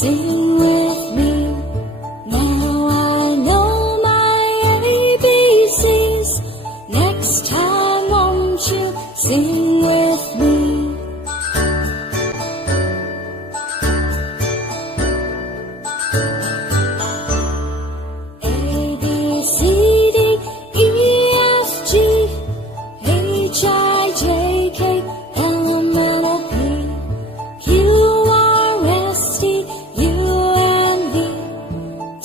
Sing with me. Now I know my ABCs. Next time won't you sing with me? A, B, C, D, E, F, G, H, I, J, K, L, M, N, O, P, Q, R, S, T, U, and V,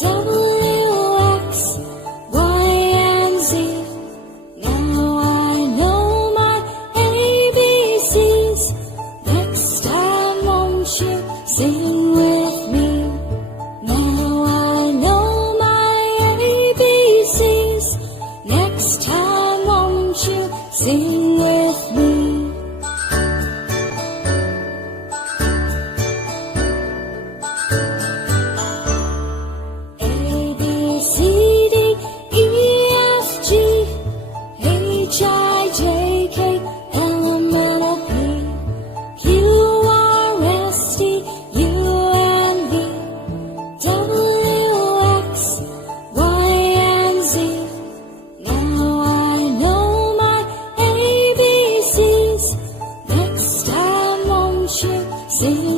W, X, Y, and Z. Now I know my ABCs. Next time won't you sing with me? Now I know my ABCs. Next time won't you sing with me? A, B, C, D, E, F, G, H, I, J, K, L, M, N, O, P, Q, R, S, T, U, and V, W, X, Y, and Z. Now I know my ABCs. Next time won't you sing